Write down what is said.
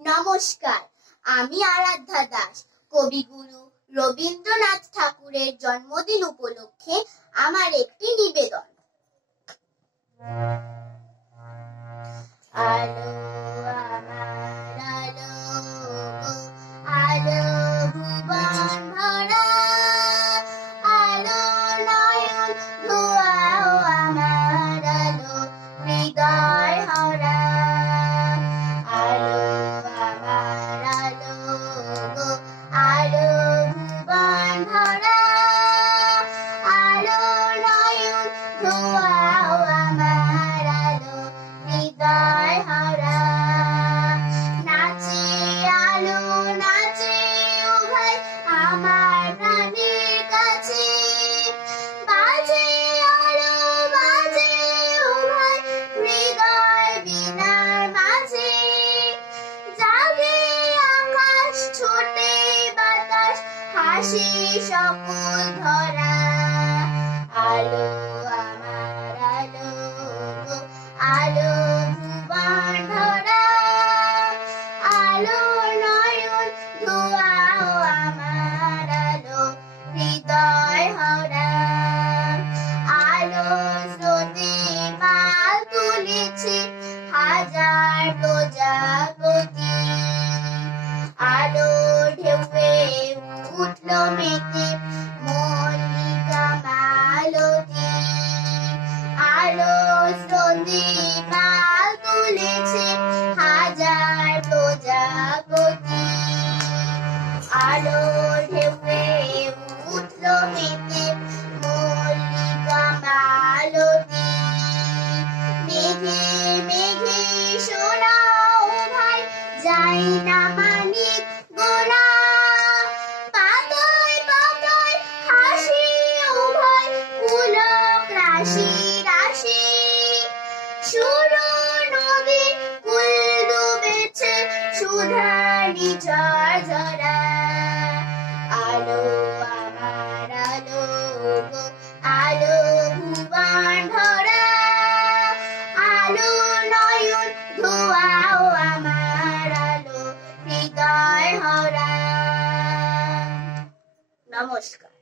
নমস্কার, আমি আরাধ্যা দাস। কবিগুরু রবীন্দ্রনাথ ঠাকুরের জন্মদিন উপলক্ষে আমার একটি নিবেদন। আলো আমার আলো, আলো ভুবন ভরা, আলো নয়ন ধোয়াও আমার আলো হৃদয় হরা। আলো আমার আলো, আলো ভুবন ভরা, আলো নয়ন ধোয়াও আমার আলো হৃদয় হরা। নাচে আলো নাচে ও ভাই আমার প্রাণের কাছে, বাজে আলো বাজে ও ভাই হৃদয় বীণার মাঝে। জাগে আকাশ ছোটে বাতাস হাসি সকল ধরা। আলো আমার আলো, আলো ভুবন ভরা, আলো নয়ন ধোয়াও আমার আলো হৃদয় হরা। আলো স্রোতে মাল তুলেছে হাজার প্রজাপতি, আলো ঢেউয়ে উঠলো মেতে মল্লিকা মালতী। আলো স্রোতে মাল তুলেছে হাজার প্রজাপতি, আলো ঢেউয়ে উঠলো মেতে মল্লিকা মালতী। মেঘে মেঘে শোনাও ভাই যাই না মানিক গোনা, পাতায় পাতায় হাসি ও ভাই পুলক রাশি রাশি। সুরো নদী কুল ডুবেছে সুধানি ঝরঝরা। আলো আমার আলো, আলো ভুবন ভরা, আলো নয়ন ধোয়াও আমার আলো হৃদয় হরা। নমস্কার।